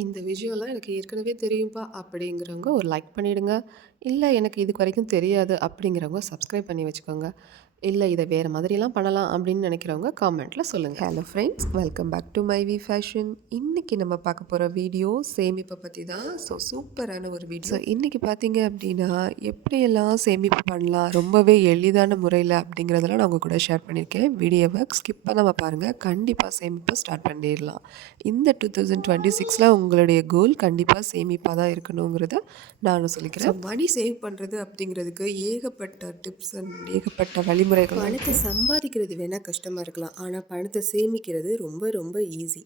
இந்த விஷயம்லாம் எனக்கு ஏற்கனவே தெரியும்ப்பா அப்படிங்கிறவங்க ஒரு லைக் பண்ணிடுங்க. இல்ல எனக்கு இதுக்கு வரைக்கும் தெரியாது அப்படிங்கிறவங்க சப்ஸ்கிரைப் பண்ணி வச்சுக்கோங்க. இல்ல இத வேற மாதிரிலாம் பண்ணலாம் அப்படின்னு நினைக்கிறவங்க காமெண்ட்ல சொல்லுங்க. Hello friends, welcome back to my V Fashion. இன்னைக்கு நம்ம பார்க்க போற வீடியோ சேமிப்பை பத்தி தான். சூப்பரான ஒரு வீடியோ. இன்னைக்கு பார்த்தீங்க அப்படின்னா, எப்படியெல்லாம் சேமிப்பு பண்ணலாம் ரொம்பவே எளிதான முறையில் அப்படிங்கிறதெல்லாம் நான் உங்க கூட ஷேர் பண்ணியிருக்கேன். வீடியோவை ஸ்கிப் பண்ணாம பாருங்க. கண்டிப்பா சேமிப்பை ஸ்டார்ட் பண்ணிடலாம். இந்த 2026ல உங்களுடைய கோல் கண்டிப்பாக சேமிப்பாக தான் இருக்கணுங்கிறத நானும் சொல்லிக்கிறேன். மணி சேவ் பண்ணுறது அப்படிங்கிறதுக்கு ஏகப்பட்ட டிப்ஸ் அண்ட் ஏகப்பட்ட வழிமுறைகள். பணத்தை சம்பாதிக்கிறது வேணால் கஷ்டமாக இருக்கலாம், ஆனால் பணத்தை சேமிக்கிறது ரொம்ப ரொம்ப ஈஸி.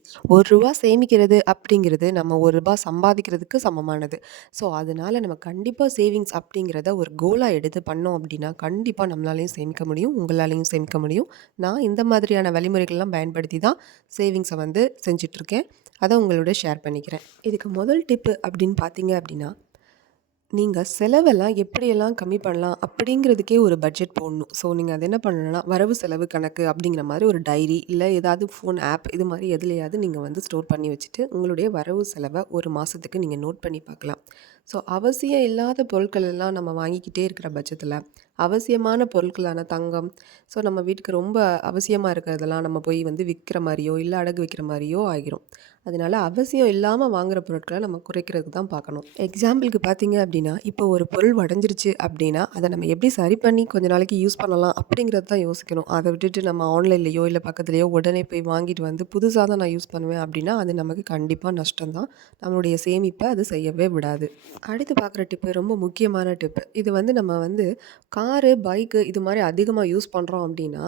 ரூபா சேமிக்கிறது அப்படிங்கிறது நம்ம ரூபா சம்பாதிக்கிறதுக்கு சமமானது. ஸோ அதனால் நம்ம கண்டிப்பாக சேவிங்ஸ் அப்படிங்கிறத ஒரு கோலாக எடுத்து பண்ணோம் அப்படின்னா கண்டிப்பாக நம்மளாலையும் சேமிக்க முடியும், உங்களாலையும் சேமிக்க முடியும். நான் இந்த மாதிரியான வழிமுறைகள்லாம் பயன்படுத்தி தான் சேவிங்ஸை வந்து செஞ்சிட்ருக்கேன். அதை உங்களோட ஷேர் பண்ணிக்கிறேன். இதுக்கு முதல் டிப்பு அப்படின்னு பார்த்தீங்க அப்படின்னா, நீங்கள் செலவெல்லாம் எப்படியெல்லாம் கம்மி பண்ணலாம் அப்படிங்கிறதுக்கே ஒரு பட்ஜெட் போடணும். ஸோ நீங்கள் அது என்ன பண்ணணும்னா, வரவு செலவு கணக்கு அப்படிங்கிற மாதிரி ஒரு டைரி இல்லை ஏதாவது ஃபோன் ஆப் இது மாதிரி எதுலையாவது நீங்கள் வந்து ஸ்டோர் பண்ணி வச்சுட்டு உங்களுடைய வரவு செலவை ஒரு மாதத்துக்கு நீங்கள் நோட் பண்ணி பார்க்கலாம். ஸோ அவசியம் இல்லாத பொருட்கள் எல்லாம் நம்ம வாங்கிக்கிட்டே இருக்கிற பட்சத்தில் அவசியமான பொருட்களான தங்கம், ஸோ நம்ம வீட்டுக்கு ரொம்ப அவசியமாக இருக்கிறதெல்லாம் நம்ம போய் வந்து விற்கிற மாதிரியோ இல்லை அடகு வைக்கிற மாதிரியோ ஆகிரும். அதனால அவசியம் இல்லாமல் வாங்குகிற பொருட்களை நம்ம குறைக்கிறதுக்கு தான் பார்க்கணும். எக்ஸாம்பிளுக்கு பார்த்தீங்க அப்படின்னா, இப்போ ஒரு பொருள் உடஞ்சிருச்சு அப்படின்னா அதை நம்ம எப்படி சரி பண்ணி கொஞ்ச நாளைக்கு யூஸ் பண்ணலாம் அப்படிங்கிறது தான் யோசிக்கணும். அதை விட்டுட்டு நம்ம ஆன்லைன்லேயோ இல்லை பக்கத்துலேயோ உடனே போய் வாங்கிட்டு வந்து புதுசாக தான் நான் யூஸ் பண்ணுவேன் அப்படின்னா அது நமக்கு கண்டிப்பாக நஷ்டம்தான். நம்மளுடைய சேமிப்பை அது செய்யவே விடாது. அடுத்து பார்க்குற டிப்பு ரொம்ப முக்கியமான டிப்பு. இது வந்து நம்ம வந்து காரு, பைக்கு இது மாதிரி அதிகமாக யூஸ் பண்ணுறோம் அப்படின்னா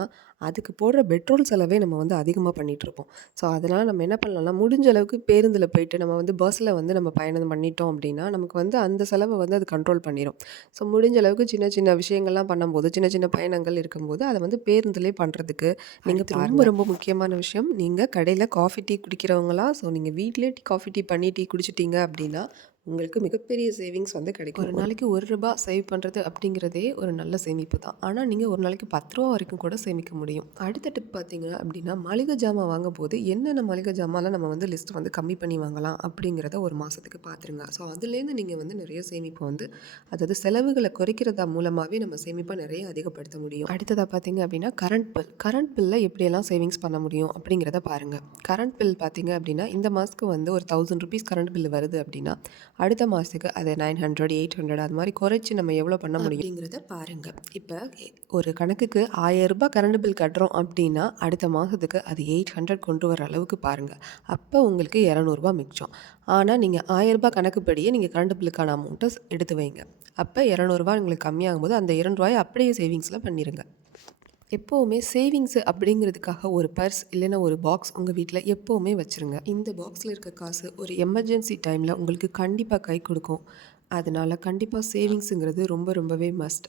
அதுக்கு போடுற பெட்ரோல் செலவே நம்ம வந்து அதிகமாக பண்ணிகிட்ருப்போம். ஸோ அதனால் நம்ம என்ன பண்ணலாம்னா, முடிஞ்ச அளவுக்கு பேருந்தில் போயிட்டு நம்ம வந்து பஸ்ஸில் வந்து நம்ம பயணம் பண்ணிட்டோம் அப்படின்னா நமக்கு வந்து அந்த செலவை வந்து அது கண்ட்ரோல் பண்ணிடும். ஸோ முடிஞ்ச அளவுக்கு சின்ன சின்ன விஷயங்கள்லாம் பண்ணும்போது சின்ன சின்ன பயணங்கள் இருக்கும்போது அதை வந்து பேருந்துலேயே பண்ணுறதுக்கு நீங்கள் ரொம்ப ரொம்ப முக்கியமான விஷயம், நீங்கள் கடையில் காஃபி டீ குடிக்கிறவங்களா, ஸோ நீங்கள் வீட்டிலே காஃபி டீ பண்ணி டீ குடிச்சிட்டிங்க அப்படின்னா உங்களுக்கு மிகப்பெரிய சேவிங்ஸ் வந்து கிடைக்கும். ஒரு நாளைக்கு ரூ. சேவ் பண்ணுறது அப்படிங்கிறதே ஒரு நல்ல சேமிப்பு தான். ஆனால் நீங்கள் ஒரு நாளைக்கு ரூ. 10 வரைக்கும் கூட சேமிக்க முடியும். அடுத்த டிப் பார்த்தீங்க அப்படின்னா, மளிகை ஜாமான் வாங்கும்போது என்னென்ன மளிகை ஜாமான்லாம் நம்ம வந்து லிஸ்ட் வந்து கம்மி பண்ணி வாங்கலாம் அப்படிங்கிறத ஒரு மாதத்துக்கு பார்த்துருங்க. ஸோ அதுலேருந்து நீங்கள் வந்து நிறைய சேமிப்பு வந்து அதாவது செலவுகளை குறைக்கிறதா மூலமாகவே நம்ம சேமிப்பை நிறைய அதிகப்படுத்த முடியும். அடுத்ததாக பார்த்தீங்க அப்படின்னா கரண்ட் பில்லில் எப்படியெல்லாம் சேவிங்ஸ் பண்ண முடியும் அப்படிங்கிறத பாருங்கள். கரண்ட் பில் பார்த்தீங்க அப்படின்னா இந்த மாதத்துக்கு வந்து ஒரு ₹1000 கரண்ட் பில் வருது அப்படின்னா அடுத்த மாதத்துக்கு அதை 900 800 அது மாதிரி குறைச்சி நம்ம எவ்வளோ பண்ண முடியும் அப்படிங்கிறத பாருங்கள். இப்போ ஒரு கணக்குக்கு ₹1000 கரண்ட் பில் கட்டுறோம் அப்படின்னா அடுத்த மாதத்துக்கு அது 800 கொண்டு வர அளவுக்கு பாருங்கள். அப்போ உங்களுக்கு ₹200 மிச்சம். ஆனால் நீங்கள் ₹1000 கணக்குப்படியே நீங்கள் கரண்ட் பில்லுக்கான அமௌண்ட்டை எடுத்து வைங்க. அப்போ ₹200 உங்களுக்கு கம்மியாகும்போது அந்த ₹200 அப்படியே சேவிங்ஸில் பண்ணிடுங்க. எப்போவுமே சேவிங்ஸு அப்படிங்கிறதுக்காக ஒரு பர்ஸ் இல்லைன்னா ஒரு பாக்ஸ் உங்கள் வீட்டில் எப்போவுமே வச்சுருங்க. இந்த பாக்ஸில் இருக்க காசு ஒரு எமர்ஜென்சி டைமில் உங்களுக்கு கண்டிப்பாக கை கொடுக்கும். அதனால் கண்டிப்பாக சேவிங்ஸுங்கிறது ரொம்ப ரொம்பவே மஸ்ட்.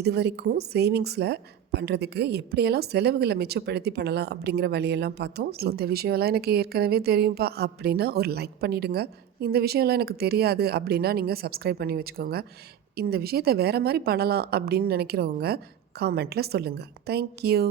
இது வரைக்கும் சேவிங்ஸில் பண்ணுறதுக்கு எப்படியெல்லாம் செலவுகளை மிச்சப்படுத்தி பண்ணலாம் அப்படிங்கிற வழியெல்லாம் பார்த்தோம். இந்த விஷயம்லாம் எனக்கு ஏற்கனவே தெரியும்ப்பா அப்படின்னா ஒரு லைக் பண்ணிவிடுங்க. இந்த விஷயம்லாம் எனக்கு தெரியாது அப்படின்னா நீங்கள் சப்ஸ்கிரைப் பண்ணி வச்சுக்கோங்க. இந்த விஷயத்தை வேறு மாதிரி பண்ணலாம் அப்படின்னு நினைக்கிறவங்க காமெண்ட்டில் சொல்லுங்கள். தேங்க்யூ.